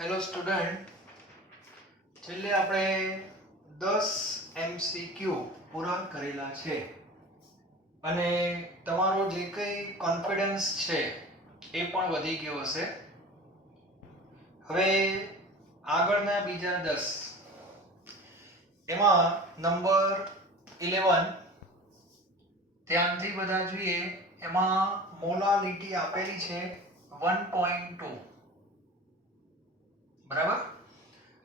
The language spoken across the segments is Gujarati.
હેલો સ્ટુડન્ટ, છેલ્લે આપણે 10 MCQ પૂરા કરેલા છે અને તમારો જે કંઈ કોન્ફિડન્સ છે એ પણ વધી ગયો હશે. હવે આગળના બીજા 10 એમાં નંબર 11 ધ્યાનથી બધા જોઈએ. એમાં મોલાલિટી આપેલી છે 1.2, બરાબર,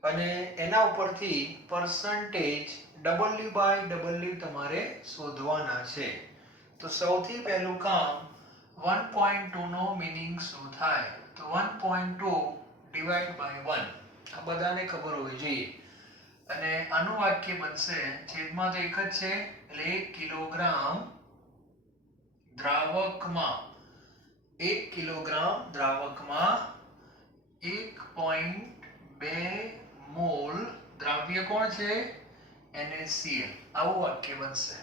અને એના ઉપરથી પરસેન્ટેજ W/W તમારે શોધવાના છે. તો સૌથી પહેલું કામ 1.2 નો મીનિંગ શું થાય? તો 1.2 ડિવાઇડ બાય 1 આ બધાને ખબર હોવી જોઈએ. અને આનું વાક્ય બનશે, છેદમાં તો એક જ છે એટલે 1 કિલોગ્રામ દ્રાવકમાં 1 કિલોગ્રામ દ્રાવકમાં 1.2 મોલ દ્રાવ્ય કોણ છે? NaCl. આવું વાક્ય બનશે,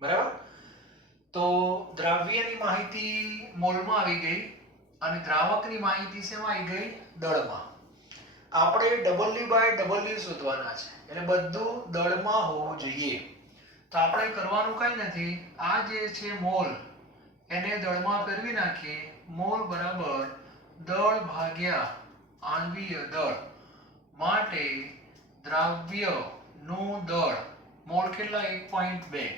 બરાબર. તો દ્રાવ્યની માહિતી મોલમાં આવી ગઈ અને દ્રાવકની માહિતી શેમાં આવી ગઈ? દળમાં. આપણે W/W શોધવાના છે એટલે બધું દળમાં હોવું જોઈએ. તો આપણે કરવાનું કંઈ નથી, આ જે છે મોલ એને દળમાં ફેરવી નાખીએ. મોલ બરાબર દળ ભાગ્યા આણ્વીય દળ. માટે દ્રાવ્યનું દળ મોલ કેટલા? 1.2.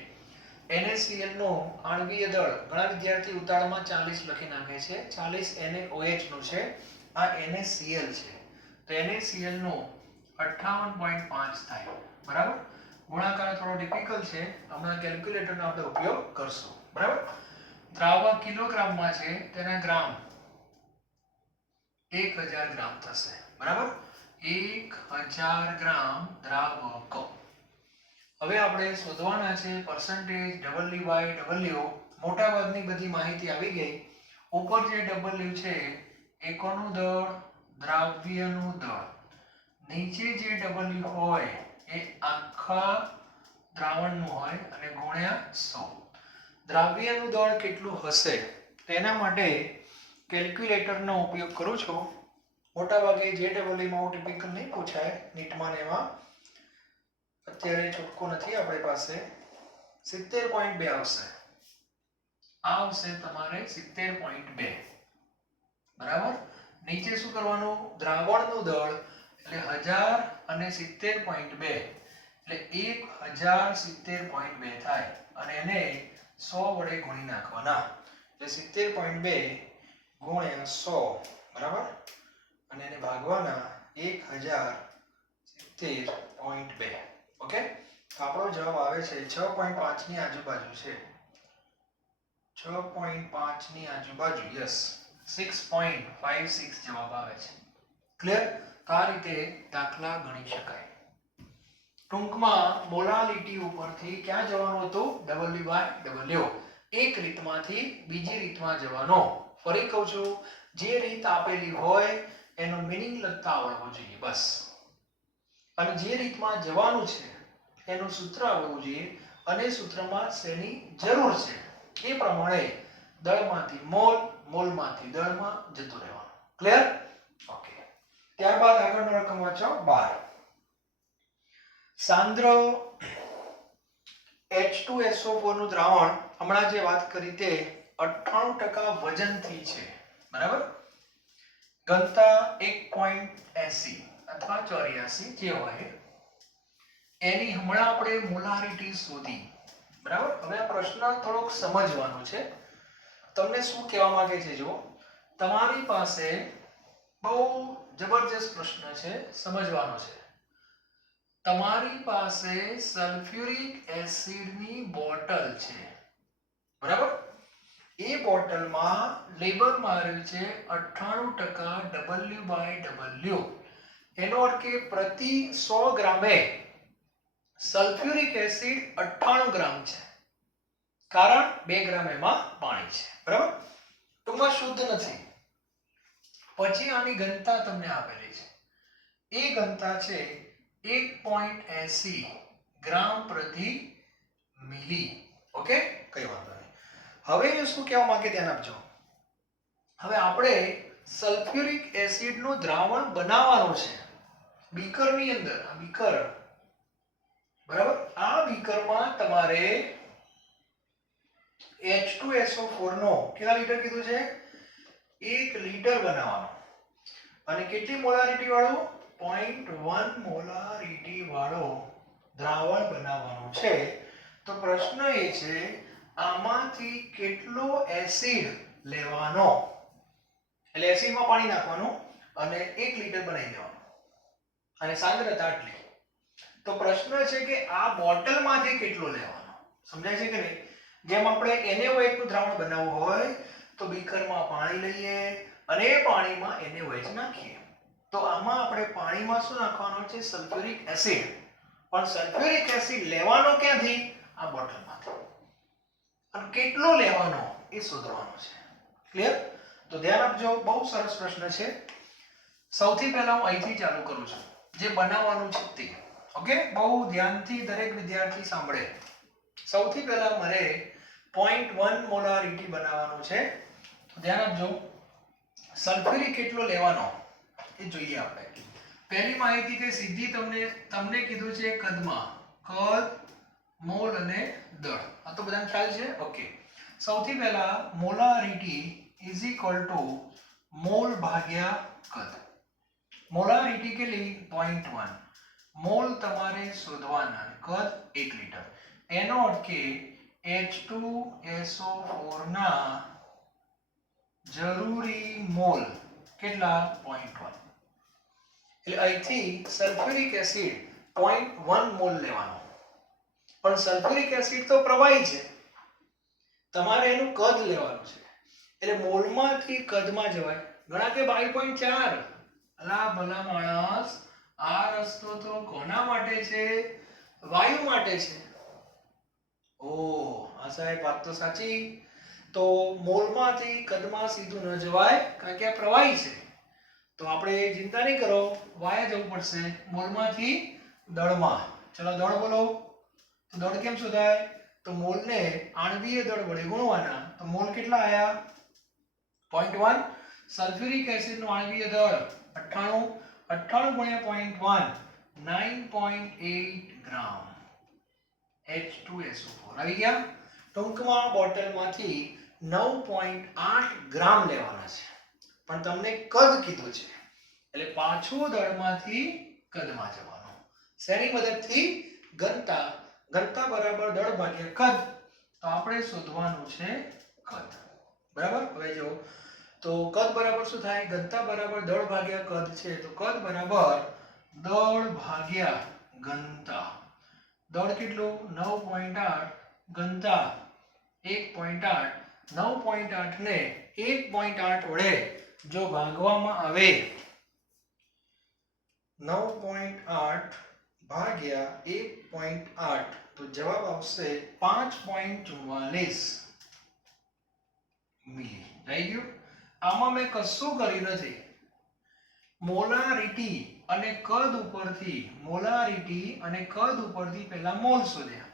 NaCl નું આણ્વીય દળ ઘણા વિદ્યાર્થી ઉતાવળમાં 40 લખી નાખે છે. 40 NaOH નું છે, આ NaCl છે. તો NaCl નું 58.5 થાય, બરાબર. ગુણાકાર થોડો ડિફિકલ્ટ છે, હમણાં કેલ્ક્યુલેટરનો આપણે ઉપયોગ કરશું, બરાબર. દ્રાવક કિલોગ્રામમાં છે, તેના ગ્રામ 1000 ગ્રામ થશે, બરાબર. 1000 ગ્રામ દ્રાવક. હવે આપણે શોધવાના છે પરસેન્ટેજ W/W. મોટા ભાગની બધી માહિતી આવી ગઈ. ઉપર જે W છે એ કોનું દળ? દ્રાવ્યનું દળ. નીચે જે W હોય એ આખા દ્રાવણનું હોય અને ગુણ્યા 100. દ્રાવ્યનું દળ કેટલું હશે તેના માટે કેલ્ક્યુલેટરનો ઉપયોગ કરું છું. મોટા ભાગે JEE માં ટિપિકલ નહીં પૂછાય, નીટમાં ને એમાં અત્યારે ચોખ્ખો નથી આપણી પાસે. 70.2 આવશે. આવશે તમારે 70.2, બરાબર. નીચે શું કરવાનું? દ્રાવણનું દળ એટલે 1000 અને 70.2 એટલે 1070.2 થાય અને એને 100 વડે ગુણી નાખવાના. એટલે 70.2 ગુણ્યા 100, બરાબર, અને એને ભાગવાના 1070.2. ઓકે, તો આપણો જવાબ આવે છે 6.5 ની આજુબાજુ છે. 6.5 ની આજુબાજુ, યસ, 6.56 જવાબ આવે છે. ક્લિયર? તો આ રીતે દાખલા ગણી શકાય. ટૂંકમાં મોલાલિટી ઉપરથી ક્યાં જવાનું હતું? W/W. એક રીતમાંથી બીજી રીતમાં જવાનો. ફરી કહું છું, જે રીત આપેલી હોય એનો મીનિંગ લખતા આવડવું જોઈએ, બસ. અને જે રીતમાં જવાનું છે એનું સૂત્ર આવડવું જોઈએ અને સૂત્રમાં શેની જરૂર છે એ પ્રમાણે દળમાંથી મોલ, મોલમાંથી દળમાં જતું રહેવાનું. ક્લિયર? ઓકે. ત્યારબાદ આગળનો રકમ વાંચો 12. સાંદ્ર H2SO4 નું દ્રાવણ હમણાં જે વાત કરી તે 98% વજનથી છે, બરાબર. ઘનતા 1.80 અથવા 84 જે હોય એની હમણાં આપણે મોલારિટી શોધી, બરાબર. હવે આ પ્રશ્ન થોડોક સમજવાનો છે. તમને શું કહેવા માંગે છે? જો તમારી પાસે બહુ જબરજસ્ત પ્રશ્ન છે, સમજવાનો છે. તમારી પાસે સલ્ફ્યુરિક એસિડની બોટલ છે, બરાબર. એ બોટલમાં લેબલ માર્યું છે 98% W/W. એનો અર્થ કે પ્રતિ 100 ગ્રામે સલ્ફ્યુરિક એસિડ 98 ગ્રામ છે, કારણ 2 ગ્રામ એમાં પાણી છે, બરાબર. ટૂંકમાં શુદ્ધ નથી. પછી આની ઘનતા તમને આપેલી છે. એ ઘનતા છે 1.80 ગ્રામ પ્રતિ મિલી. ઓકે, કઈ વાંધો નહીં. હવે શું કહેવા માંગે ધ્યાન આપજો. હવે આપણે સલ્ફ્યુરિક એસિડ નું દ્રાવણ બનાવવાનું છે બીકરની અંદર. આ બીકર, બરાબર, આ બીકરમાં તમારે H2SO4 નો કેટલા લીટર કીધું છે? 1 લીટર બનાવવાનો. અને કેટલી મોલારિટી વાળો? 0.1 મોલારિટી વાળો દ્રાવણ બનાવવાનું છે. તો પ્રશ્ન એ છે આમાંથી કેટલો એસિડ લેવાનો? એટલે એસિડમાં પાણી નાખવાનું અને 1 લીટર બનાવી દેવાનું અને સાંદ્રતા આટલી. તો પ્રશ્ન છે કે આ બોટલમાંથી કેટલો લેવાનો? સમજાય છે કે નહીં? જેમ આપણે NaOH નું દ્રાવણ બનાવવું હોય તો બીકરમાં પાણી લઈએ અને એ પાણીમાં NaOH નાખીએ. તો આમાં આપણે પાણીમાં શું નાખવાનું છે? Sulphuric acid. પણ સલ્ફ્યુરિક એસિડ લેવાનો ક્યાંથી? આ બોટલમાંથી. અને કેટલો લેવાનો એ શોધવાનું છે. ક્લિયર? તો ધ્યાન આપજો, બહુ સરસ પ્રશ્ન છે. સૌથી પહેલા હું અહીંથી ચાલુ કરું છું, જે બનાવવાનું છે તે. ઓકે, બહુ ધ્યાનથી દરેક વિદ્યાર્થી સાંભળે. સૌથી પહેલા મારે 0.1 મોલારિટી બનાવવાનું છે. તો ધ્યાન આપજો, સલ્ફ્યુરિક કેટલો લેવાનો એ જોઈએ આપણે. પહેલી માહિતી કે સીધી તમને કીધું છે કદમાં. કદ, મોલ અને દળ. આ તો બધાને ખ્યાલ છે. ઓકે, સૌથી પહેલા molarity is equal to mole ભાગ્યા કદ. મોલારિટી કેટલી? 0.1. મોલ તમારે શોધવાના, કદ 1 લીટર. એનો અર્થ કે H2SO4 ના જરૂરી મોલ કેટલા? 0.1. એટલે અહીંથી સલ્ફ્યુરિક એસિડ 0.1 મોલ લેવાનો. પણ સલ્ફ્યુરિક એસિડ તો પ્રવાહી છે, તમારે એનું કદ લેવાનું છે. એટલે મોલમાંથી કદમાં જવાય. ઘણા કે 22.4. અલા ભલા માણસ, આ રસ્તો તો કોના માટે છે? વાયુ માટે છે. ઓહ, આ સાહેબ વાત તો સાચી. તો મોલમાંથી કદમાં સીધું ન જવાય, કારણ કે આ પ્રવાહી છે. તો આપણે ચિંતા નહીં કરો, વાયા જવું પડશે મોલમાંથી દળમાં. ચલો દળ બોલો. તો દળ કેમ શોધાય? તો મોલને આણ્વીય દળ વડે ગુણવાના. તો મોલ કેટલા આયા? 0.1. સલ્ફ્યુરિક એસિડ નું આણ્વીય દળ 98. 98 ગુણ્યા 0.1 9.8 ગ્રામ H2SO4 આવી ગયા. ટૂંકમાં બોટલમાંથી 9.8 ગ્રામ લેવાના છે. પણ તમને કદ કીધું છે એટલે પાછું દળમાંથી કદમાં જવાનું. શેની મદદથી? ઘનતા. ઘનતા બરાબર દળ ભાગ્યા કદ. તો આપણે શોધવાનું છે કદ. બરાબર? હવે જો, તો કદ બરાબર શું થાય? ઘનતા બરાબર દળ ભાગ્યા કદ છે. તો કદ બરાબર દળ ભાગ્યા ઘનતા. દળ કેટલું? 9.8. ઘનતા 1.8. 9.8 ને 1.8 વડે જો ભાગવામાં આવે, 9.8 ભાગ્યા 1.8 તો જવાબ આવશે 5.44 મિલી. થઈ ગયું? આમાં મેં કશું કર્યું નથી. મોલારિટી અને કદ ઉપરથી પહેલા મોલ શોધ્યા,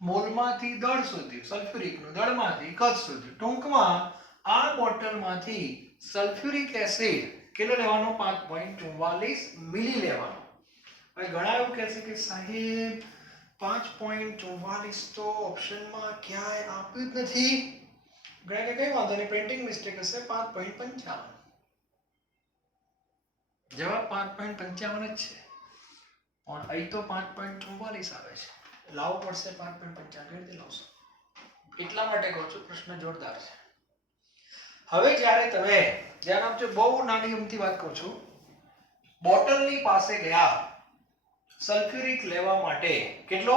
મોલમાંથી દળ શોધ્યું, સલ્ફ્યુરિક નું દળમાંથી કદ શોધ્યું. ટૂંકમાં આ બોટલમાંથી સલ્ફ્યુરિક એસિડ કેટલો લેવાનો? 5.44 મિલી લેવાનો. હવે ઘણા એવું કહેશે કે સાહેબ 5.44 તો ઓપ્શનમાં ક્યાંય આપ્યું જ નથી. ઘણા કે કઈ વાંધો નહીં, પ્રિન્ટિંગ મિસ્ટેક હશે. 5.55. જવાબ 5.55 જ છે, પણ અહીં તો 5.44 આવે છે. લાવવો પડશે 5.55. કેવી રીતે લાવશો? એટલા માટે કહું છું, પ્રશ્ન જોરદાર છે. હવે જ્યારે તમે ધ્યાન આપજો, બહુ નાની અમથી વાત કહું છું. બોટલની પાસે ગયા સલ્ફ્યુરિક લેવા માટે. કેટલો?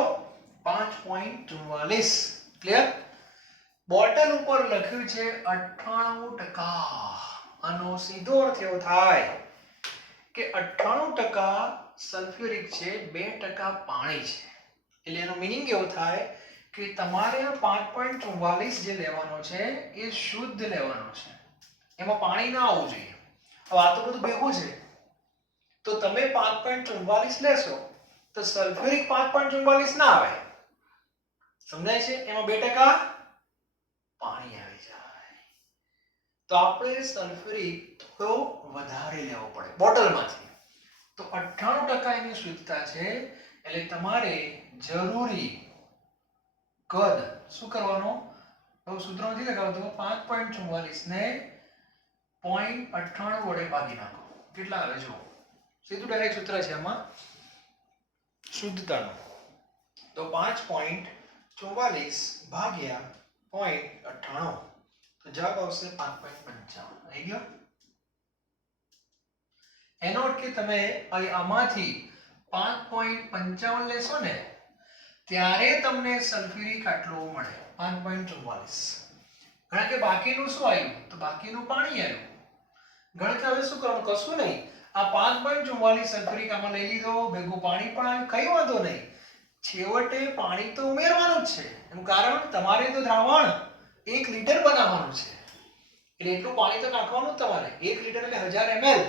5.44. ક્લિયર? બોટલ ઉપર લખ્યું છે 98%. આનો સીધો અર્થ એવો થાય કે 98% સલ્ફ્યુરિક છે, 2% પાણી છે. એટલે એનો મીનિંગ એવો થાય કે તમારે 5.44 જે લેવાનો છે એ શુદ્ધ લેવાનો છે, એમાં પાણી ના આવવું જોઈએ. હવે આ તો બધું ભેગું છે, તો તમે 5.44 લેશો તો સલ્ફ્યુરિક 5.44 ના આવે. સમજાય છે? એમાં 2% પાણી આવી જાય. તો તો આપણે સલ્ફ્યુરિક થોડો વધારે લેવો પડે બોટલમાંથી. તો 98% એની શુદ્ધતા છે, એટલે તમારે જરૂરી કદ શું કરવાનો? તો સૂત્ર નથી લગાવતો. 5.44 ને 0.98 વડે ભાગી નાખો. કેટલા આવે જો? સીધું ડાયરેક્ટ સૂત્ર છે આમાં શુદ્ધતાનું. તો 5.44 ભાગ્યા 0.98 તો જવાબ આવશે 5.55. આવી ગયો? એનો અર્થ કે તમે આમાંથી 5.55 લેશો ને ત્યારે તમને સલ્ફ્યુરિક આટલું મળે 5.44. ઘણા કે બાકીનું શું આવ્યું? તો બાકીનું પાણી આવ્યું. ઘણા કે હવે શું કરવાનું? કશું નહીં. આ 5.44 સલ્ફ્યુરિક આમાં લઈ લીધો, ભેગું પાણી પણ આવ્યું, કઈ વાંધો નહીં. છેવટે પાણી તો ઉમેરવાનું જ છે. એનું કારણ તમારે તો દ્રાવણ 1 લિટર બનાવવાનું છે, એટલે એટલું પાણી તો નાખવાનું જ તમારે. 1 લિટર એટલે 1000 ml.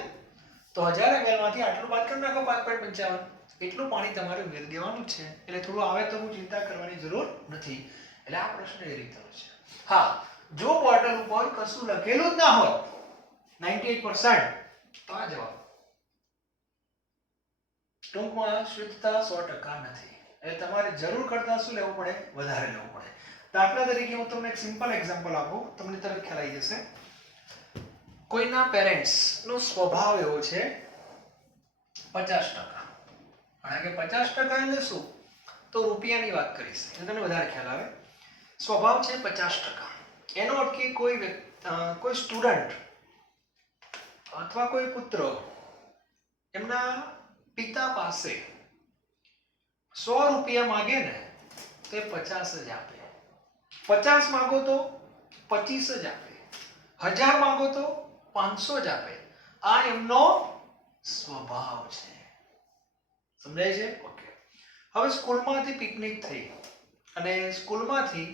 તો 1000 ml માંથી આટલું બાદ કરી નાખો 5.55. એટલું પાણી તમારે ઉમેરી દેવાનું છે, એટલે થોડું આવે તો બહુ ચિંતા કરવાની જરૂર નથી. એટલે આ પ્રશ્ન એ રીતનો છે. હા, જો બોટલ ઉપર કશું લખેલું જ ના હોય 98% તો આ જવાબ. ટૂંકમાં શુદ્ધતા 100% નથી, એટલે તમારે જરૂર કરતા શું લેવું પડે? વધારે લેવું પડે. દાખલા તરીકે હું તમને એક સિમ્પલ એક્ઝામ્પલ આપું, તમને તરત ખ્યાલ આવી જશે. કોઈના પેરેન્ટ્સ નો સ્વભાવ એવો છે 50%. કારણ કે 50% એટલે શું? તો રૂપિયાની વાત કરીશ એટલે તમને વધારે ખ્યાલ આવે. સ્વભાવ છે 50%. એનો અર્થ કે કોઈ સ્ટુડન્ટ અથવા કોઈ પુત્ર એમના પિતા પાસે 100 રૂપિયા માંગે ને તો 50 જ આપે. 50 માંગો તો 25 જ આપે. 1000 માંગો તો 500 જ આપે. આ એમનો સ્વભાવ છે. સમજાય છે? ઓકે. હવે સ્કૂલમાંથી પિકનિક થઈ અને સ્કૂલમાંથી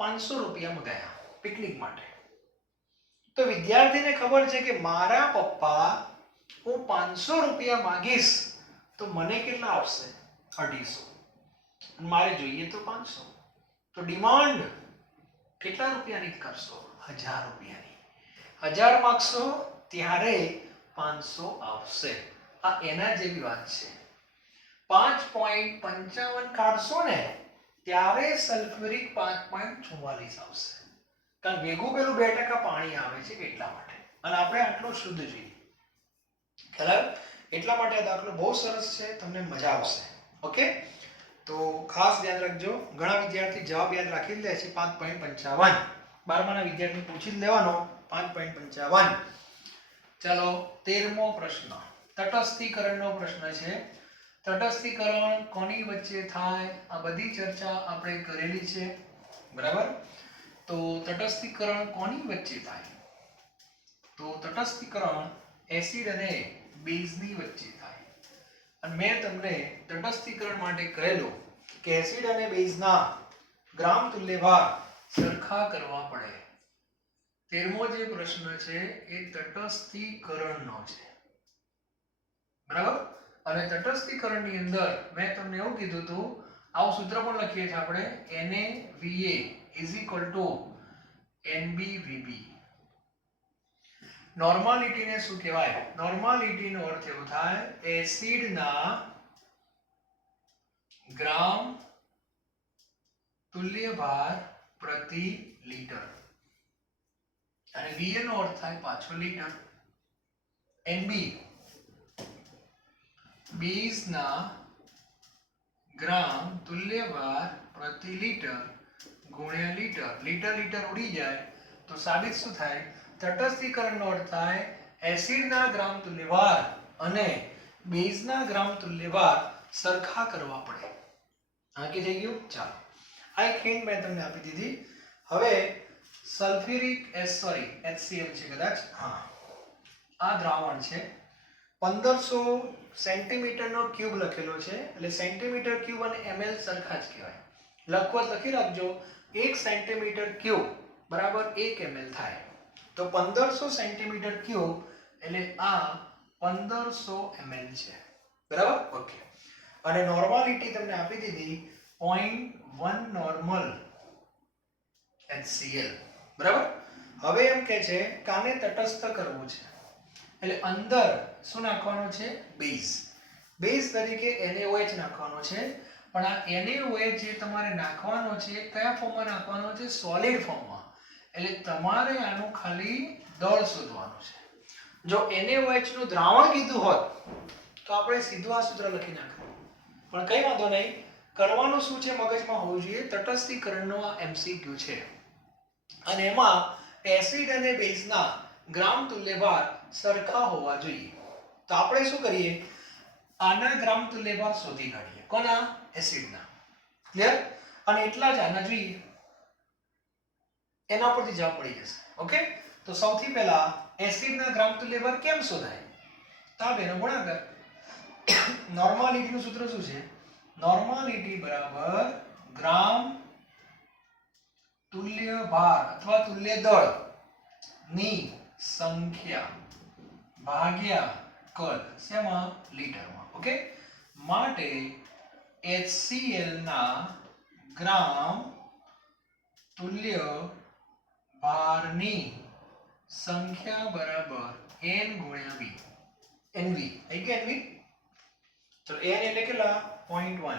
500 રૂપિયા મંગાયા પિકનિક માટે. તો વિદ્યાર્થીને ખબર છે કે મારા પપ્પા હું 500 રૂપિયા માંગીશ તો મને કેટલા આપશે? 250. મારે જોઈએ તો 500. તો ડિમાન્ડ કેટલા રૂપિયાની કરશો? 1000 રૂપિયાની. 1000 માંગશો ત્યારે 500 આવશે. આ એના જેવી વાત છે. 5.55 કાઢશો ને ત્યારે સલ્ફ્યુરિક 5.44 આવશે. કારણ ભેગું પેલું 2% પાણી આવે છે એટલા માટે, અને આપણે આટલું શુદ્ધ જોઈએ. ખ્યાલ? એટલા માટે આ દાખલો બહુ સરસ છે, તમને મજા આવશે. ઓકે, તો ખાસ ધ્યાન રાખજો. ઘણા વિદ્યાર્થી જવાબ યાદ રાખી લે છે 5.55. 12માના વિદ્યાર્થી પૂછી જ લેવાનો 5.55. ચાલો 13મો પ્રશ્ન તટસ્થીકરણનો પ્રશ્ન છે. તટસ્થીકરણ કોની વચ્ચે થાય? આ બધી ચર્ચા આપણે કરેલી છે, બરાબર? તો તટસ્થીકરણ કોની વચ્ચે થાય? તો તટસ્થીકરણ એસિડ અને બેઝની વચ્ચે થાય. અને મેં તમને તટસ્થીકરણ માટે કહેલું કે એસિડ અને બેઝના ગ્રામ તુલ્યભાર સરખા કરવા પડે. 13મો જે પ્રશ્ન છે એ તટસ્થીકરણનો છે, બરાબર? અને તટસ્થીકરણની અંદર મેં તમને એવું કીધું હતું, આવું સૂત્ર પણ લખીએ છીએ આપણે, Na Va NbVb. નોર્માલિટી ને શું કહેવાય? નોર્માલિટી નો અર્થ એવો થાય એસિડના ગ્રામ તુલ્યભાર પ્રતિ લિટર, અને Va નો અર્થ થાય પાછો લિટર. Nb બેઝના ગ્રામ તુલ્યભાર પ્રતિ લિટર ગુણ્યા લિટર. લિટર ઉડી જાય તો સાબિત શું થાય? તટસ્થીકરણનો અર્થ થાય એસિડના ગ્રામ તુલ્યભાર અને બેઝના ગ્રામ તુલ્યભાર સરખા કરવા પડે. આકી થઈ ગયું? ચાલો, આ એક હિન્ટ મેં તમને આપી દીધી. હવે સલ્ફ્યુરિક HCl છે કદાચ. હા, આ દ્રાવણ છે 1500 સેન્ટીમીટરનો ક્યુબ લખેલો છે, એટલે સેન્ટીમીટર ક્યુબ અને ml સરખા જ કહેવાય. લખવત લખી રાખજો, 1 સેન્ટીમીટર ક્યુબ બરાબર 1 ml થાય. તો 1500 સેન્ટીમીટર ક્યુબ એટલે આ 1500 ml છે, બરાબર? ઓકે. અને નોર્માલિટી તમને આપી દીધી 0.1 નોર્મલ HCl, બરાબર? હવે એમ કે છે કે આને તટસ્થ કરવું છે, એટલે અંદર શું નાખવાનું છે? બેઝ. બેઝ તરીકે NaOH નાખવાનો છે, પણ આ NaOH જે તમારે નાખવાનો છે કયા ફોર્મમાં નાખવાનો છે? સોલિડ ફોર્મમાં. એટલે તમારે આનું ખાલી દળ શોધવાનું છે. જો NaOH નું દ્રાવણ કીધું હોત તો આપણે સીધું આ સૂત્ર લખી નાખીએ, પણ કઈ વાંધો નહીં. કરવાનું શું છે મગજમાં હોવું જોઈએ, તટસ્થીકરણનો આ MCQ છે અને એમાં એસિડ અને બેઝના ગ્રામ તુલ્યભાર સરખા હોવા જોઈએ. તો આપણે શું કરીએ? આના ગ્રામ તુલ્યભાર શોધી કાઢીએ. કોના? એસિડના. ક્લિયર? અને એટલા જ આના જોઈએ, એના પરથી જવાબ પડી જશે. ઓકે, તો સૌથી પહેલા એસિડના ગ્રામ તુલ્યભાર કેમ શોધાય? તો આ બેનો ગુણાકાર. નોર્માલિટીનું સૂત્ર શું છે? નોર્માલિટી બરાબર ગ્રામ તુલ્ય ભાર અથવા તુલ્ય દળ ની સંખ્યા ભાગ્યા કદ. શેમાં? લીટરમાં. ઓકે, માટે HCl ના ગ્રામ તુલ્ય ભારની સંખ્યા બરાબર n ગુણ્યા v. NV આવી ગયું? NV. તો n એટલે કેટલા? 0.1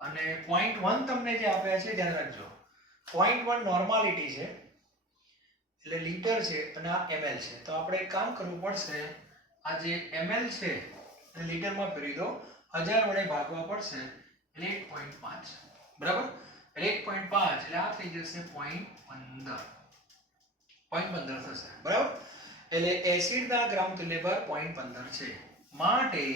અને 0.1 તમને જે આપ્યા છે ધ્યાન રાખજો. 0.1 નોર્માલિટી છે એટલે લીટર છે અને આ ml છે. તો આપણે એક કામ કરવું પડશે, આ જે ml છે એને લીટરમાં ફેરવી દો, 1000 વડે ભાગવા પડશે એટલે 1.5. બરાબર? એટલે 1.5 એટલે આ થઈ જશે 0.15. 0.15 થશે. બરાબર? એટલે એસિડના ગ્રામ તુલ્યભાર 0.15 છે, માટે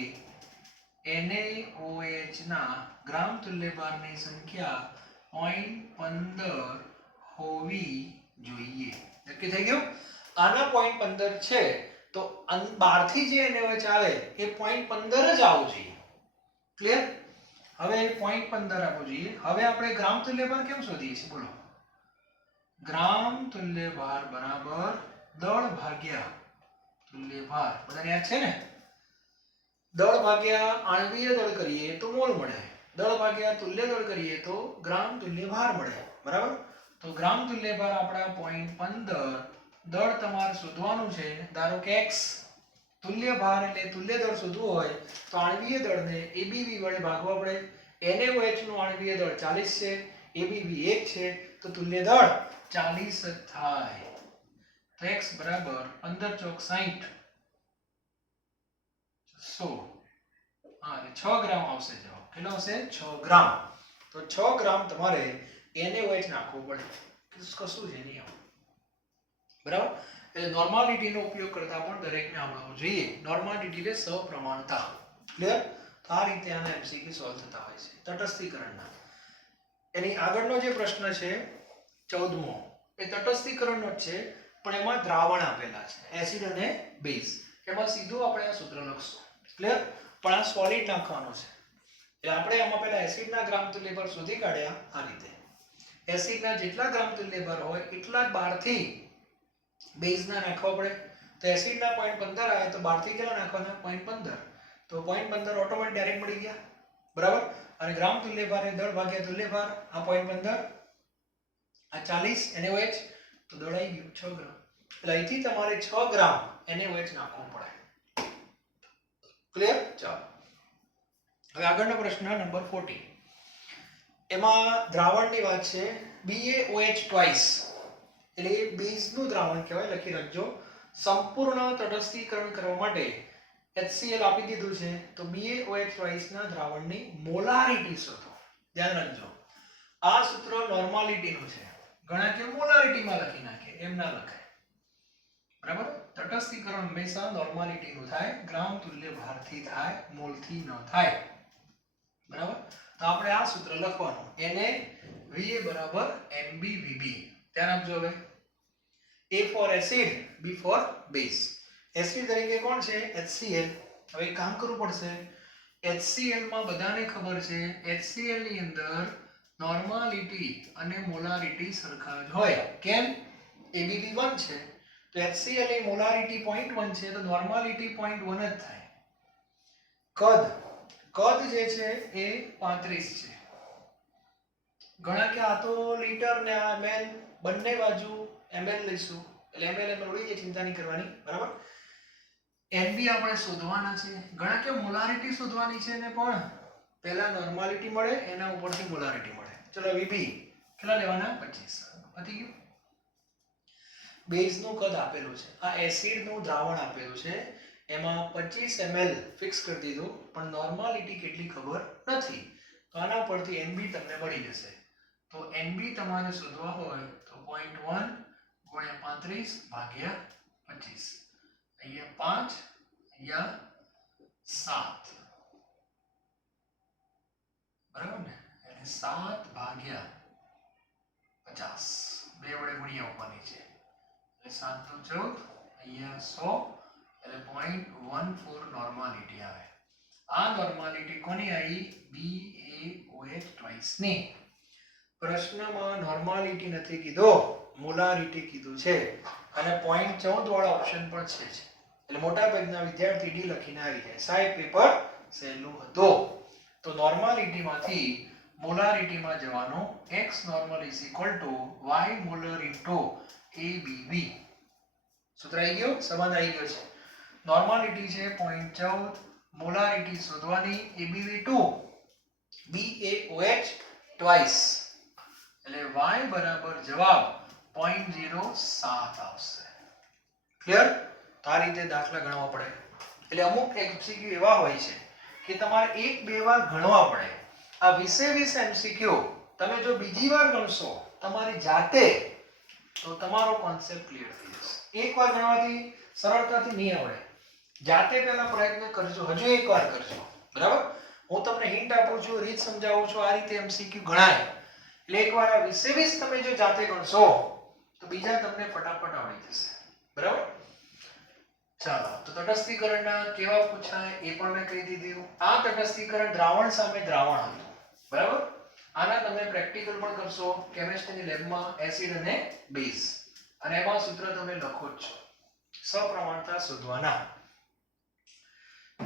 NaOH ના ગ્રામ તુલ્યભારની સંખ્યા 0.15 હોવી જોઈએ. નક્કી થઈ ગયું? આના 0.15 છે તો બહારથી જે NaOH આવે એ 0.15 જ આવવું જોઈએ. ક્લિયર? હવે 0.15 આપવું જોઈએ. હવે આપણે ગ્રામ તુલ્યભાર કેમ શોધીએ છીએ? બોલો. ગ્રામ તુલ્યભાર બરાબર દળ ભાગ્યા તુલ્યભાર. બધાને યાદ છે ને? દળ ભાગ્યા આણ્વીય દળ કરીએ તો મોલ મળે, દળ ભાગ્યા તુલ્ય દળ કરીએ તો ગ્રામ તુલ્યભાર મળે. બરાબર? તો ગ્રામ તુલ્યભાર આપણા 0.15, દળ તમારે શોધવાનું છે. ધારો કે x, તુલ્યભાર એટલે તુલ્ય દળ શોધવું હોય તો આણ્વીય દળને ABV વડે ભાગવા પડે. NaOH નું આણ્વીય દળ 40 છે, ABV 1 છે, તો તુલ્ય દળ 40 જ થાય. તો x બરાબર 15 ચોક 60, 100. હા, 6 ગ્રામ આવશે જવાબ. કેટલો આવશે? 6 ગ્રામ. તો 6 ગ્રામ તમારે NaOH નાખવું પડે. કશું છે નહીં આવું. બરાબર? એટલે નોર્માલિટીનો ઉપયોગ કરતા પણ દરેકને આવડવું જોઈએ. નોર્માલિટી એટલે સપ્રમાણતા. ક્લિયર? તો આ રીતે આના MCQ સોલ્વ થતા હોય છે તટસ્થીકરણના. એની આગળનો જે પ્રશ્ન છે 14મો, એ તટસ્થીકરણનો જ છે, પણ એમાં દ્રાવણ આપેલા છે, એસિડ અને બેઝ. એમાં સીધું આપણે આ સૂત્ર લખશું. ક્લિયર? પણ આ સોલિડ નાખવાનો છે. એટલે આપણે આમાં પહેલા એસિડના ગ્રામ તુલ્યભાર શોધી કાઢ્યા આ રીતે. એસિડના જેટલા ગ્રામ તુલ્યભાર હોય એટલા જ બહારથી બેઝના નાખવા પડે. તો એસિડના 0.15 આવે તો બહારથી કેટલા નાખવાના? 0.15. તો 0.15 ઓટોમેટિક ડાયરેક્ટ મળી ગયા. બરાબર? અને ગ્રામ તુલ્યભાર એ દળ ભાગ્યા તુલ્યભાર. આ 0.15, આ 40 NaOH, તો દળ આવી ગયું 6 ગ્રામ. એટલે અહીંથી તમારે 6 ગ્રામ NaOH નાખવું પડે. ક્લિયર? ચાલો હવે આગળનો પ્રશ્ન નંબર 14. એમાં દ્રાવણની વાત છે. BaOH ટ્વાઇસ એટલે એ બેઝનું દ્રાવણ કહેવાય, લખી રાખજો. સંપૂર્ણ તટસ્થીકરણ કરવા માટે HCl આપી દીધું છે, તો BaOH ટ્વાઇસના દ્રાવણની મોલારિટી શોધો. ધ્યાન રાખજો, આ સૂત્ર નોર્માલિટીનું છે. ઘણા કે મોલારિટીમાં લખી નાખે, એમ ના લખાય. બરાબર? તટસ્થીકરણ હંમેશા નોર્માલિટીનું થાય, ગ્રામ તુલ્ય ભારથી થાય, મોલથી ન થાય. બરાબર? તો આપણે આ સૂત્ર લખવાનું, NaVa બરાબર MbVb. ધ્યાન આપજો. હવે A for acid, B for base. Acid તરીકે કોણ છે? HCl. હવે એક કામ કરવું પડશે. HCl માં બધાને ખબર છે HCl ની અંદર નોર્માલિટી અને મોલારિટી સરખા જ હોય. કેમ? ABV 1 છે તો HCl ની મોલારિટી 0.1 છે તો નોર્માલિટી 0.1 જ થાય. કદ જે છે એ 35 છે. ઘણા કે આ તો લીટર ને આ ml બંને બાજુ ml લઈશું એટલે ml ઉડી જાય, ચિંતા નહીં કરવાની, બરાબર. NB આપણે શોધવાના છે. ઘણા કે મોલારિટી શોધવાની છે ને પણ પહેલા નોર્માલિટી મળે એના ઉપરથી મોલારિટી મળે. ચલો VB કેટલા લેવાના? 25. પતી ગયું. બેઝ નું કદ આપેલું છે, આ એસિડ નું દ્રાવણ આપેલું છે, એમાં 25 ml ફિક્સ કરી દીધું, પણ નોર્માલિટી કેટલી ખબર નથી. તો આના પરથી NB તમને મળી જશે. તો NB તમારે શોધવા હોય તો 0.1 ગુણ્યા 35 ભાગ્યા 25. અહીંયા 5, અહીંયા 7, બરાબર ને? એટલે 7 ભાગ્યા 50, બે વડે ગુણ્યા આવવાની છે, એટલે 7 તો 14, અહીંયા 100, એટલે 0.14 નોર્માલિટી આવે. આ નોર્માલિટી કોની આવી? BaOH ટ્વાઇસ ની. પ્રશ્નમાં નોર્માલિટી નથી કીધો, મોલારિટી કીધું છે, અને 0.14 વાળો ઓપ્શન પણ છે જ. એટલે મોટા ભાગના વિદ્યાર્થી ડી લખીને આવી જાય. સાહેબ પેપર સહેલું હતું. તો નોર્માલિટી માંથી મોલારિટીમાં જવાનું. x normal is equal to y molar into ABV. સૂત્ર આવી ગયું, સંબંધ આવી ગયો છે. નોર્માલિટી છે 0.14, મોલારિટી શોધવાની ABV2 BaOH ટ્વાઇસ, એટલે y બરાબર જવાબ 0.07 આવશે. ક્લિયર? આ રીતે દાખલા ગણવા પડે. એટલે અમુક MCQ એવા હોય છે કે તમારે 1-2 વાર ગણવા પડે. આ 20 MCQ તમે જો બીજી વાર ગણશો તમારી જાતે તો તમારો કોન્સેપ્ટ ક્લિયર થઈ જશે. એક વાર ગણવાથી સરળતાથી નહીં આવડે. જાતે પહેલા પ્રયત્ન કરજો, હજુ એક વાર કરજો, બરાબર? હું તમને હિન્ટ આપું છું, રીત સમજાવું છું, આ રીતે MCQ ગણાય. એટલે એકવાર આ 20 તમે જો જાતે ગણશો તો બીજા તમને ફટાફટ આવડી જશે, બરાબર? ચાલો, તો તટસ્થીકરણના કેવા પૂછાય એ પણ મેં કહી દીધું. આ તટસ્થીકરણ દ્રાવણ સામે દ્રાવણ હતું, બરાબર? આના તમે પ્રેક્ટિકલ પણ કરશો કેમિસ્ટ્રીની લેબમાં, એસિડ અને બેઝ, અને એમાં સૂત્ર તમે લખો જ છો. સપ્રમાણતા શોધવાના.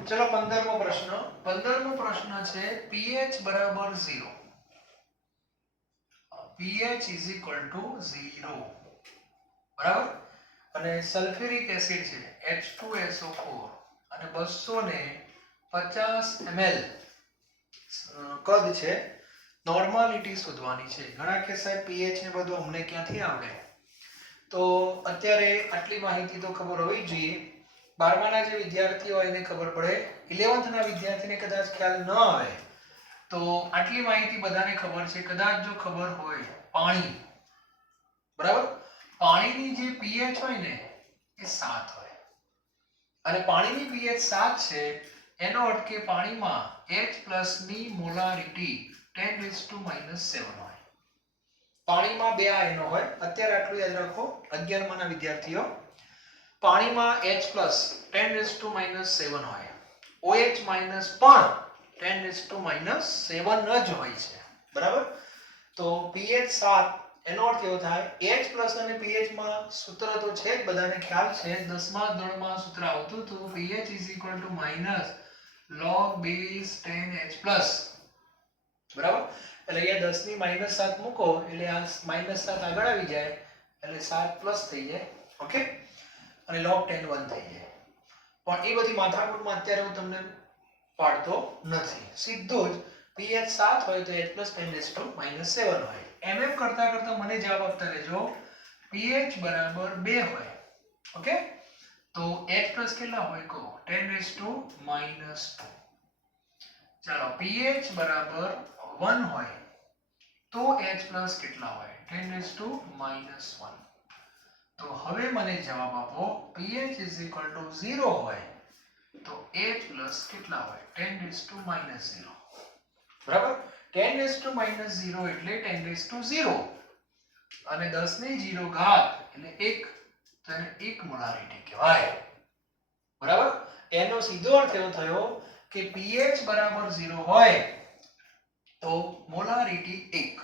ચલો 15મો પ્રશ્ન. 15મો પ્રશ્ન છે pH બરાબર 0. pH is equal to 0, બરાબર? અને સલ્ફ્યુરિક એસિડ છે H2SO4 અને 250 ml કદ છે. નોર્માલિટી શોધવાની છે. ઘણા કે સાહેબ pH ને બધું અમને ક્યાંથી આવડે? તો અત્યારે આટલી માહિતી તો ખબર હોવી જોઈએ. 12માના જે વિદ્યાર્થીઓ હોય એને ખબર પડે, 11th ના વિદ્યાર્થીને કદાચ ખ્યાલ ન આવે. તો આટલી માહિતી બધાને ખબર છે. કદાચ જો ખબર હોય પાણી, બરાબર? પાણીની જે pH હોય ને એ 7 હોય, અને પાણીની pH 7 છે એનો અર્થ કે પાણીમાં H+ ની મોલારિટી 10⁻⁻7 હોય. પાણીમાં બે આયનો હોય. અત્યારે આટલું યાદ રાખો 11માના વિદ્યાર્થીઓ. પાણીમાં H+ 10⁻⁷ હોય, OH- પણ 10⁻⁷ જ હોય છે, બરાબર? તો pH 7 એનો અર્થ એવો થાય H+ અને pH માં સૂત્ર તો છે જ, બધાને ખ્યાલ છે. 10મા ધોરણમાં સૂત્ર આવતું હતું pH log base 10H+, બરાબર? એટલે અહીંયા 10 ની -7 મૂકો એટલે આ -7 આગળ આવી જાય એટલે 7+ થઈ જાય, ઓકે? અને log 10 1 થઈ જાય. પણ એ બધી માથાકૂટમાં અત્યારે હું તમને પાડતો નથી. સીધું જ pH 7 હોય તો H+ 10⁻⁷ હોય. એમ કરતા કરતા મને જવાબ આપતા રહેજો. pH બરાબર 2 હોય, ઓકે? તો H+ કેટલા હોય કહો? 10⁻². ચાલો, pH બરાબર 1 હોય તો H+ કેટલા હોય? 10⁻⁻1. તો હવે મને જવાબ આપો. pH 0 હોય તો H+ કેટલા હોય? 10⁻⁻0, બરાબર? 10⁻⁻0 એટલે 10⁻0, અને 10 ની 0 ઘાત એટલે 1, તો એને 1 મોલારિટી કહેવાય, બરાબર? એનો સીધો અર્થ એવો થયો કે pH બરાબર 0 હોય તો મોલારિટી 1,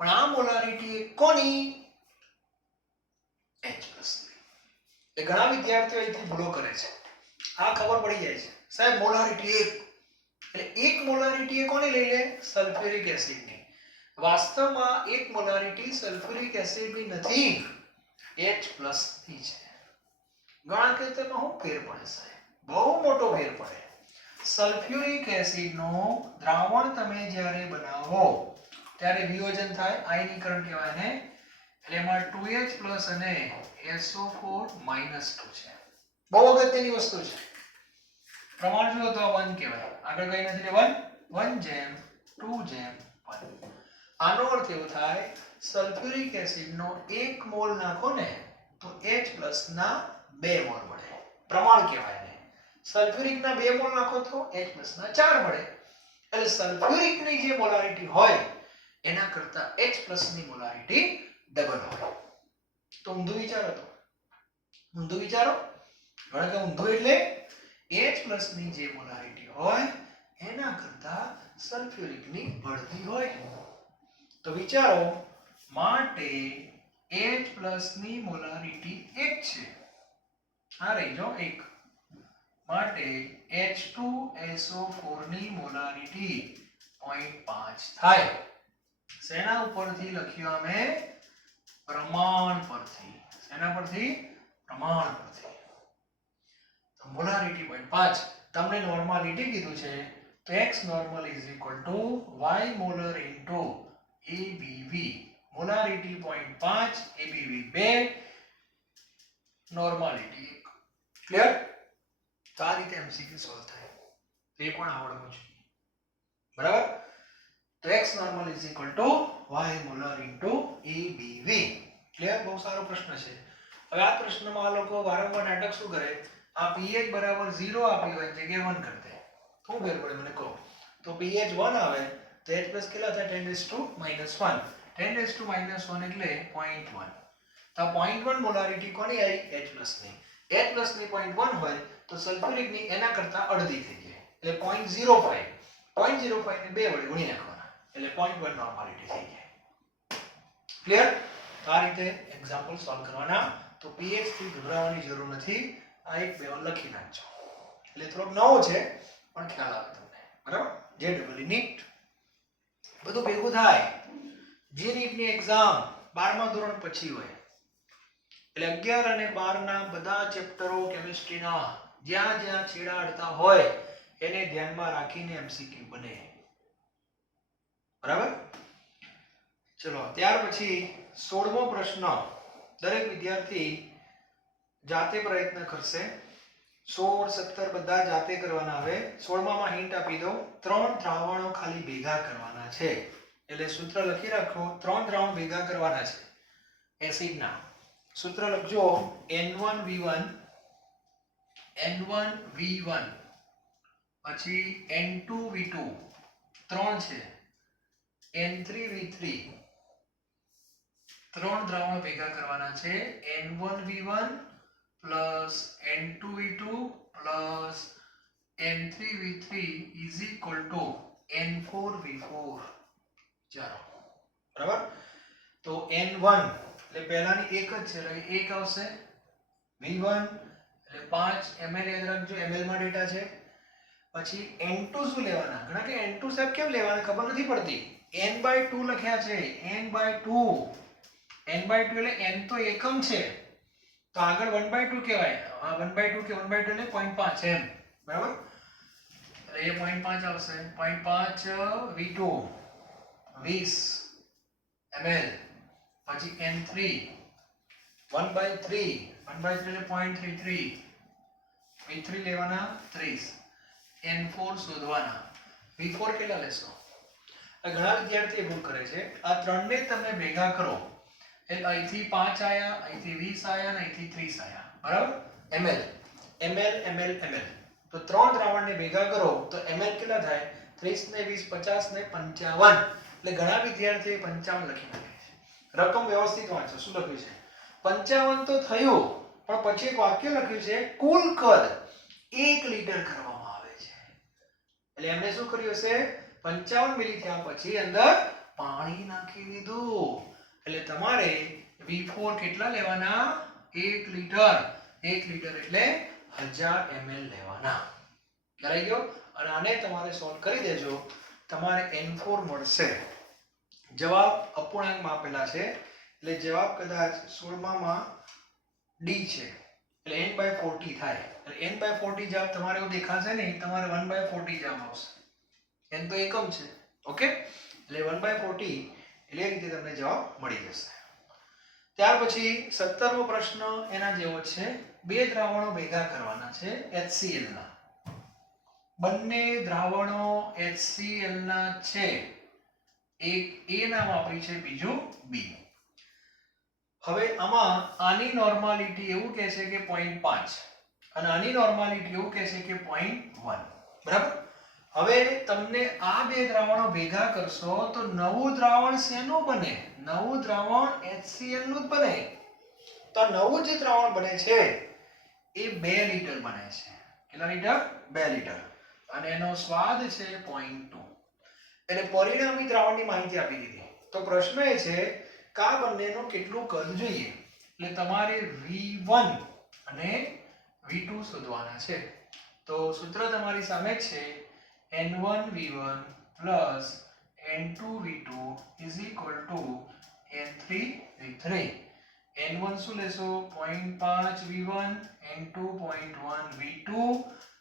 પણ આ મોલારિટી 1 કોની? H+. એ ઘણા વિદ્યાર્થીઓ અહીંથી ભૂલો કરે છે. આ ખબર પડી જાય છે સાહેબ મોલારિટી 1 એટલે 1 મોલારિટી એ કોની લઈ લે? સલ્ફ્યુરિક એસિડની. વાસ્તવમાં 1 મોલારિટી સલ્ફ્યુરિક એસિડની નથી, H પ્લસ ની છે. ગણતરીમાં હું ફેર પડે સાહેબ, બહુ મોટો ફેર પડે. સલ્ફ્યુરિક એસિડ નું દ્રાવણ તમે જ્યારે બનાવો ત્યારે વિયોજન થાય, આયનીકરણ કહેવાય ને, એટલે એમાં 2H પ્લસ અને SO4 માઈનસ 2 છે. બહુ અગત્યની વસ્તુ છે. પ્રમાણ જુઓ તો 1 કહેવાય, આગળ કઈ નથી લેવાનું, 1:2:1. આનો અર્થ એવો થાય સલ્ફ્યુરિક એસિડ નો 1 મોલ નાખો ને તો H પ્લસ ના 2 મોલ મળે. પ્રમાણ કહેવાય ને. સલ્ફ્યુરિક ના 2 મોલ નાખો તો H પ્લસ ના 4 મળે. એટલે સલ્ફ્યુરિક ની જે મોલારિટી હોય એના કરતા H પ્લસ ની મોલારિટી ડબલ હોય. તો ઊંધું વિચારો, તો ઊંધું વિચારો. ઘણા કે ઊંધું એટલે H પ્લસ ની જે મોલારિટી હોય એના કરતા સલ્ફ્યુરિક ની અડધી હોય. તો વિચારો, માટે H પ્લસ ની મોલારિટી 1 છે. આ રહી જો 1. માટે H2SO4 ની મોલારિટી 0.5 થાય. શેના ઉપરથી લખ્યું અમે? પ્રમાણ પરથી. શેના પરથી? પ્રમાણ પરથી. તો મોલારિટી 0.5. તમને નોર્માલિટી કીધું છે તો x normal is equal to y molar into ABV. Molarity 0.5, ABV 2, normality 1. Clear? તો આ રીતે MCQ સોલ્વ થાય. તો એ પણ આવડવું જોઈએ. બરાબર? તો x normal is equal to y molar into ABV. Clear? બહુ સારો પ્રશ્ન છે. હવે આ પ્રશ્નમાં આ લોકો વારંવાર નાટક શું કરે? આ pH બરાબર 0 આપ્યું હોય જગ્યાએ 1 કરી દે. શું ફેર પડે મને કહો? તો pH 1 આવે તો H પ્લસ કેટલા થાય? 10⁻⁻1. 10⁻⁻1 એટલે 0.1. તો 0.1 મોલારિટી કોની આવી? H પ્લસ ની. H પ્લસ ની 0.1 હોય તો સલ્ફ્યુરિક ની એના કરતા અડધી થઈ જાય. એટલે 0.05. 0.05 ને 2 વડે ગુણી નાખવાના. એટલે 0.1 નોર્માલિટી થઈ જાય. ક્લિયર? તો આ રીતે એક્ઝામ્પલ સોલ્વ કરવાના. તો pH થી ગભરાવાની જરૂર નથી. આ એક બે લખી નાખજો. એટલે થોડોક નવો છે પણ ખ્યાલ આવે તમને. બરાબર? જે ડબલ નીટ બધું ભેગું થાય. જે નીટ ની એક્ઝામ 12મા ધોરણ પછી હોય. એટલે 11 અને 12 ના બધા ચેપ્ટરો કેમિસ્ટ્રીના જ્યાં જ્યાં છેડા અડતા હોય એને ધ્યાનમાં રાખીને MCQ બને. બરાબર? ચલો ત્યાર પછી 16મો પ્રશ્ન દરેક વિદ્યાર્થી જાતે પ્રયત્ન કરશે. 16, 17 બધા જાતે કરવાના. આવે 16માં હિન્ટ આપી દઉં. 3 દ્રાવણો ખાલી ભેગા કરવાના છે. એટલે સૂત્ર લખી રાખો. 3 દ્રાવણ ભેગા કરવાના છે એસિડના. સૂત્ર લખજો N1V1 પછી N2V2 3 છે, N3V3 3 દ્રાવણો ભેગા કરવાના છે. N1V1 N2V2 N3V3 is equal to N4V4. ચાલો બરાબર. તો N1 એટલે પહેલાની એક જ છે એટલે 1 આવશે. V1 એટલે 5 ml યાદ રાખજો, ml માં ડેટા છે. પછી N2 શું લેવાના? ઘણા કે N2 સાહેબ કેમ લેવાના ખબર નથી પડતી. N/2 લખ્યા છે. N/2 એટલે N તો એકમ છે તો આગળ 1/2 કહેવાય. આ 1/2 કે 1/2 એટલે 0.5 એમ. બરાબર? એટલે એ 0.5 આવશે. 0.5 V2 20 ml. પછી N3 1/3 એટલે 0.33. V3 લેવાના 30. N4 શોધવાના. V4 કેટલા લેશો? ઘણા વિદ્યાર્થીઓ ભૂલ કરે છે. આ ત્રણને તમે ભેગા કરો એટલે અહીંથી 5 આયા, અહીંથી 20 આયા અને અહીંથી 30 આયા. બરાબર? ml તો 3 દ્રાવણને ભેગા કરો તો ml કેટલા થાય? 30 ને 20 50 ને 55. એટલે ઘણા વિદ્યાર્થીઓ 55 લખી નાખે છે. રકમ વ્યવસ્થિત વાંચો. શું લખ્યું છે? 55 તો થયું પણ પછી એક વાક્ય લખ્યું છે કુલ કદ 1 લીટર કરવામાં આવે છે. એટલે એમણે શું કર્યું છે? 55 મિલી થયા પછી અંદર પાણી નાખી દીધું. એટલે તમારે V4 કેટલા લેવાના? 1 લીટર. 1 લીટર એટલે 1000 ml લેવાના. ખ્યાલ આવી ગયો? અને આને તમારે સોલ્વ કરી દેજો. તમારે N4 મળશે. જવાબ અપૂર્ણાંકમાં આપેલા છે એટલે જવાબ કદાચ 16 માં ડી છે, એટલે n/40 થાય. એટલે n/40 જવાબ તમારે એવું દેખાશે નહીં, તમારે 1/40 જવાબ આવશે. n તો એકમ છે. ઓકે, એટલે 1/40 એટલે એ રીતે તમને જવાબ મળી જશે. ત્યાર પછી 17મો પ્રશ્ન એના જેવો છે. બે દ્રાવણો ભેગા કરવાના છે HCl ના. બંને દ્રાવણો HCl ના છે. એક A નામ આપ્યું છે, બીજું B. હવે આમાં આની નોર્માલિટી એવું કહે છે કે 0.5 અને આની નોર્માલિટી એવું કહે છે કે 0.1. બરાબર. હવે તમને આ બે દ્રાવણો ભેગા કરશો તો નવું દ્રાવણ શેનું બને? નવું દ્રાવણ HCl નું જ બને. તો નવું જે દ્રાવણ બને છે એ 2 લિટર બને છે. કેટલા લિટર? 2 લિટર. અને એનો સ્વાદ છે 0.2. એટલે પરિણામી દ્રાવણની માહિતી આપી દીધી. તો પ્રશ્ન એ છે કે આ બંનેનું કેટલું કદ જોઈએ. એટલે તમારે V1 અને V2 શોધવાના છે. તો સૂત્ર તમારી સામે છે N1V1 N2V2 N3V3. N1 શું લેશો? 0.5 V1, N2 0.1 V2,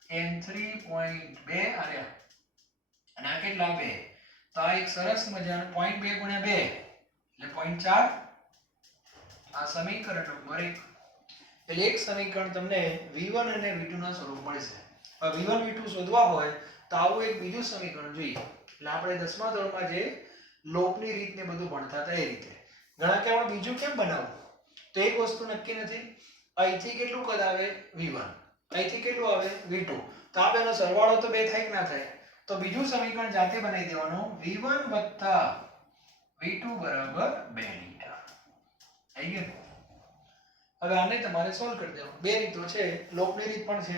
N3 0.2 Arya. અને આ કેટલા? 2. તો આ એક સરસ મજાનું 0.2 × 2 એટલે 0.4. આ સમીકરણ નંબર 1. એટલે એક સમીકરણ તમને V1 અને V2 ના સ્વરૂપ મળશે. હવે V1 V2 શોધવા હોય તો આવું એક બીજું સમીકરણ જોઈએ. એટલે આપણે 10મા ધોરણમાં જે લોપની રીત ને બધું ભણતા હતા એ રીતે. ઘણા કે આપણે બીજું કેમ બનાવવું? તો એક વસ્તુ નક્કી નથી. અહીંથી કેટલું કદ આવે? V1. અહીંથી કેટલું આવે? V2. તો આ બેનો સરવાળો તો 2 થાય કે ના થાય? તો બીજું સમીકરણ જાતે બનાવી દેવાનું. V1 + V2 = 2 litre. આવી ગયું. હવે આને તમારે સોલ્વ કરી દેવાનું. બે રીતો છે, લોપની રીત પણ છે.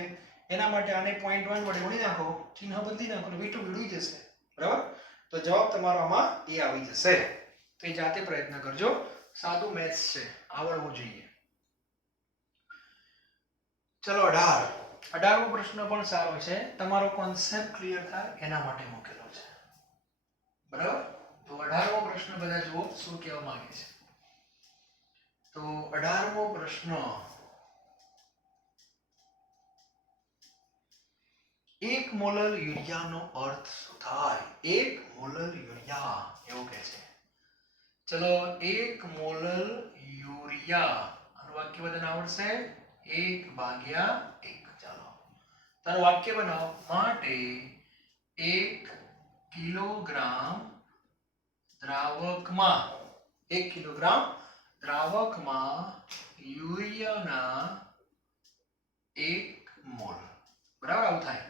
એના માટે આને 0.1 વડે ગુણી નાખો, ચિહ્ન બદલી નાખો, V2 વિડી જશે. બરાબર? તો જવાબ તમારો આમાં એ આવી જશે. તો એ જાતે પ્રયત્ન કરજો. સાદું મેથ્સ છે, આવડવું જોઈએ. ચલો 18મો પ્રશ્ન પણ સારો છે. તમારો કોન્સેપ્ટ ક્લિયર થાય એના માટે મૂકેલો છે. બરાબર? તો 18મો પ્રશ્ન બધા જુઓ શું કહેવા માંગે છે. તો 18મો પ્રશ્ન, 1 મોલર યુરિયાનો અર્થ શું થાય? 1 મોલર યુરિયા એવું કહે છે. ચલો 1 મોલર યુરિયા આનું વાક્ય બધાને આવડશે? 1/1. ચાલો તારું વાક્ય બનાવો. માટે 1 કિલોગ્રામ દ્રાવકમાં 1 કિલોગ્રામ દ્રાવકમાં યુરિયાના 1 મોલ. બરાબર? આવું થાય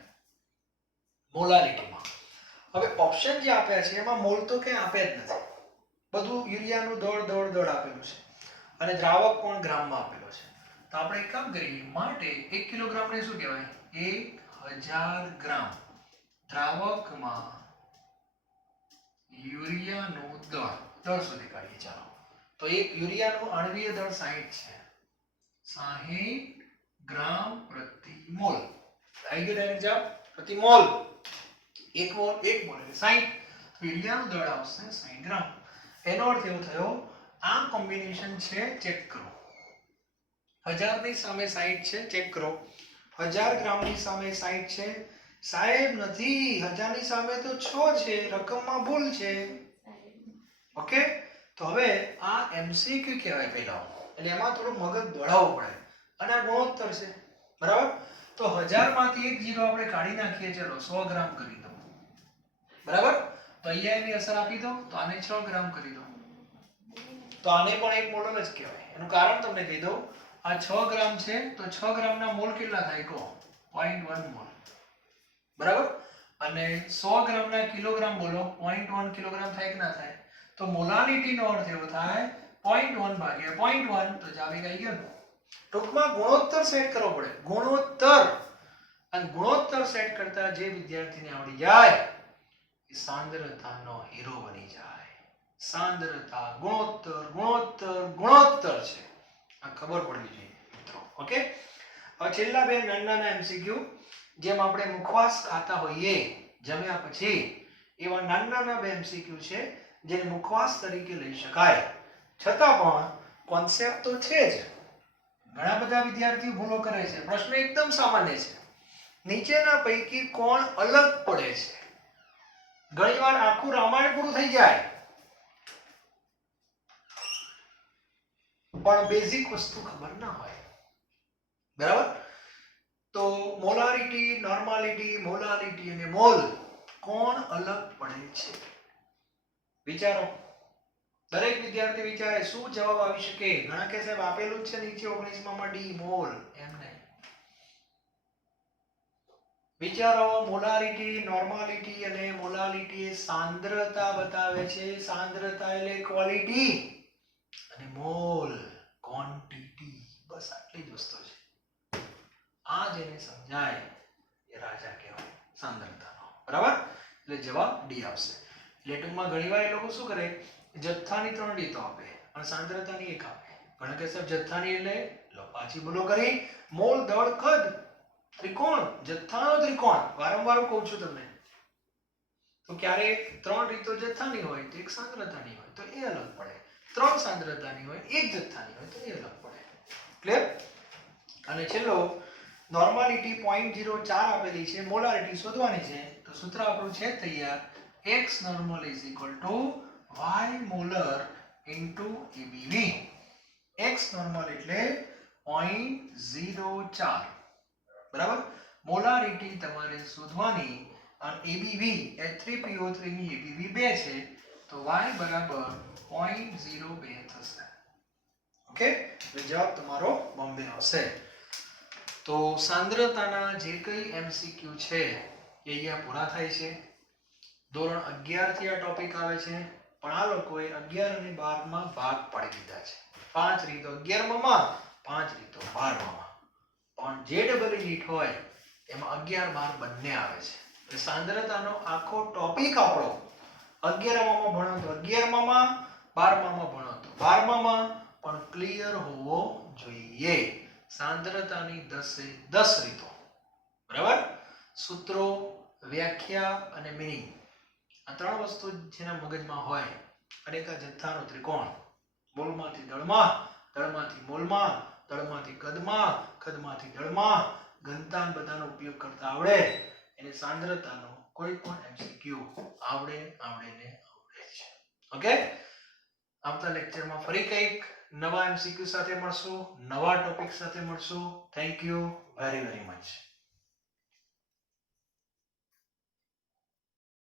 મોલાલિટીમાં. હવે ઓપ્શન જે આપ્યા છે એમાં મોલ તો ક્યાં આપ્યા જ નથી. બધું યુરિયાનું દળ આપેલું છે અને દ્રાવક પણ ગ્રામમાં આપેલો છે. તો આપણે એક કામ કરીએ. માટે 1 કિલોગ્રામને શું કહેવાય? 1000 ગ્રામ દ્રાવકમાં યુરિયાનું દળ શોધી કાઢીએ. ચાલો. તો એક યુરિયાનું આણ્વીય દળ 60 છે. 60 ગ્રામ પ્રતિ મોલ. આવી ગયો ડાયરેક્ટ જવાબ. પ્રતિ મોલ 1 મોલ 1 મોલ એટલે 60. તો યુરિયાનું દળ આવશે 60 ગ્રામ. એનો અર્થ એવો થયો આ કોમ્બિનેશન છે, ચેક કરો. 1000 ની સામે 60 છે, ચેક કરો. 1000 ગ્રામની સામે 60 છે. સાહેબ નથી, 1000 ની સામે તો 6 છે, રકમમાં ભૂલ છે. ઓકે, તો હવે આ MCQ કહેવાય પહેલા. એટલે એમાં થોડું મગજ દોડાવવું પડે અને આ ગુણોત્તર છે. બરાબર? તો 1000 માંથી એક જીરો આપણે કાઢી નાખીએ. ચલો 100 ગ્રામ કરી દો. બરાબર? તો અહીંયા એની અસર આપી દો. તો આને 6 ગ્રામ કરી દો. તો આને પણ 1 મોલ જ કહેવાય. એનું કારણ તમને કહી દઉં. આ 6 ગ્રામ છે તો 6 ગ્રામના મોલ કેટલા થાય? કહો. 0.1 મોલ. બરાબર? અને 100 ગ્રામના કિલોગ્રામ બોલો. 0.1 કિલોગ્રામ થાય કે ના થાય? તો મોલાલિટીનો અર્થ એવો થાય 0.1/0.1. તો જવાબ આવી ગયો. ટૂંકમાં ગુણોત્તર સેટ કરવો પડે. ગુણોત્તર. અને ગુણોત્તર સેટ કરતા જે વિદ્યાર્થીને આવડી જાય એ સાંદ્રતાનો હીરો બની જાય. સાંદ્રતા ગુણોત્તર છે. આ ખબર પડવી જોઈએ મિત્રો. ઓકે, હવે છેલ્લા બે નાના MCQ. જેમ આપણે મુખવાસ ખાતા હોઈએ જમ્યા પછી, એવા નાના બે MCQ છે જેને મુખવાસ તરીકે લઈ શકાય. છતાં પણ કોન્સેપ્ટ તો છે જ. ઘણા બધા વિદ્યાર્થીઓ ભૂલો કરે છે. પ્રશ્ન એકદમ સામાન્ય છે. નીચેના પૈકી કોણ અલગ પડે છે? ઘણીવાર આખું રામાયણ પૂરું થઈ જાય પણ બેઝિક વસ્તુ ખબર ના હોય. બરાબર? તો મોલારિટી, નોર્માલિટી અને મોલ કોણ અલગ પડે છે? વિચારો. દરેક વિદ્યાર્થી વિચારે શું જવાબ આવી શકે. ઘણા કે સાહેબ આપેલું જ છે નીચે 19 માં ડી મોલ. એમ નહીં. વિચારો. મોલારિટી, નોર્માલિટી અને મોલાલિટી એ સાંદ્રતા બતાવે છે. સાંદ્રતા એટલે ક્વોલિટી અને મોલ ક્વોન્ટિટી. બસ આટલી જ વસ્તુ છે. આ જેને સમજાય એ રાજા કહેવાય સાંદ્રતાનો. બરાબર? એટલે જવાબ ડી આવશે. એટલે ટૂંકમાં ઘણીવાર એ લોકો શું કરે, જથ્થાની 3 રીતો આપે અને સાંદ્રતાની એક આપે. ઘણા કે સાહેબ જથ્થાની એટલે લો પાછી બોલો કરી મોલ, દળ, કદ, ત્રિકોણ. જથ્થાનો ત્રિકોણ વારંવાર કહું છું તમને. તો ક્યારેક 3 રીતો જથ્થાની હોય તો એક સાંદ્રતાની હોય તો એ અલગ પડે. 3 સાંદ્રતાની હોય એક જથ્થાની હોય તો એ અલગ પડે. ક્લિયર? અને છેલ્લો નોર્માલિટી 0.04 આપેલી છે, મોલારિટી શોધવાની છે. તો સૂત્ર આપણું છે તૈયાર. x normal is equal to y molar into ABV. x normal એટલે 0.04. બરાબર? મોલારિટી તમારે શોધવાની અને ABV H3PO3 ની ABV 2 છે તો y બરાબર 0.02 થશે. ઓકે? એટલે જવાબ તમારો બોમ્બે આવશે. તો સાંદ્રતાના જે કઈ MCQ છે એ અહીંયા પૂરા થાય છે. ધોરણ 11 થી આ ટોપિક આવે છે પણ આ લોકોએ 11 અને 12 માં ભાગ પાડી દીધા છે. 5 રીતો 11 માં, 5 રીતો 12 માં. પણ જે ડબલ નીટ હોય એમાં 11 12 બંને આવે છે. એટલે સાંદ્રતાનો આખો ટોપિક આપણો 11 માં ભણો તો 11 માં, 12 માં ભણો તો 12 માં પણ ક્લિયર હોવો જોઈએ. સાંદ્રતાની 10 એ 10 રીતો. બરાબર? સૂત્રો, વ્યાખ્યા અને મીનિંગ. આ 3 વસ્તુ જેના મગજમાં હોય અને એક જથ્થાનો ત્રિકોણ. મોલમાંથી દળમાં, દળમાંથી મોલમાં, દળમાંથી કદમાં, કદમાંથી દળમાં, ઘનતા બધાનો ઉપયોગ કરતા આવડે એને સાંદ્રતાનો કોઈ પણ MCQ આવડે ને આવડે છે. ઓકે? આવતા લેક્ચરમાં ફરી કંઈક નવા MCQ સાથે મળશું, નવા ટોપિક સાથે મળશું. Thank you very much.